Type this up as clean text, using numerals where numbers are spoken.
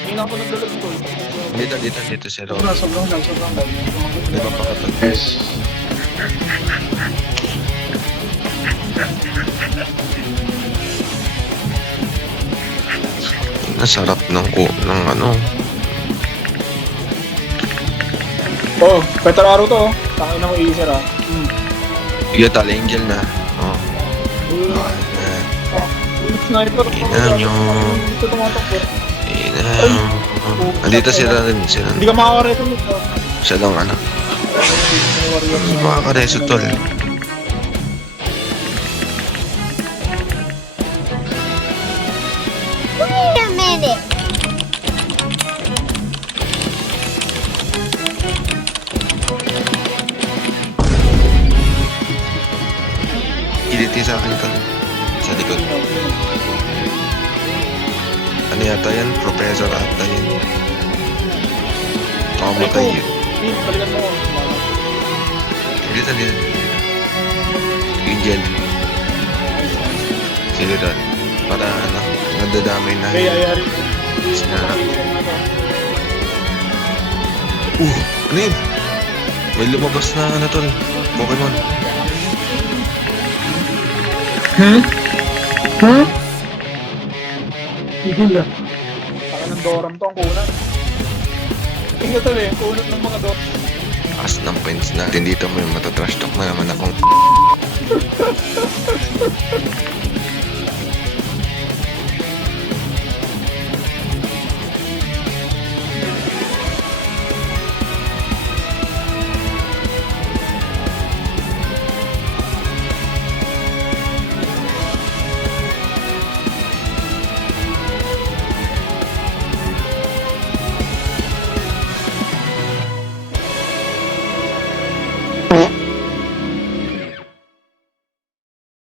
Hindi na ako naglalag tol. Dito si Ron. Sobrang lang. Di ba pakatag? Yes. Nasarap ng ano. Oh, Petraro to oh. Tangin na mo i-sir ah. Yatal Angel na. Oh. Ayan. Sniper. Ina nyo. Ito tumatakbo. Andito sila rin. Hindi ka makakareto nito. Siya lang ano. Makakareso tol. Wait a minute. Kiliti sa akin tol. Sa likod. Ano yata yan? Professor ata yan. Makamatay yun. Balikan mo. Dito. Angel. Sige doon. Para ano, nadadamay na. Okay, ayari. Sinarap. Ano yun? May lumabas na ano tol. Pokemon. Igil ah. Saka ng Doram to ang kunan. Tingnan to eh, kunot ng mga Doram. As ng points natin dito mo yung matatrash talk na naman akong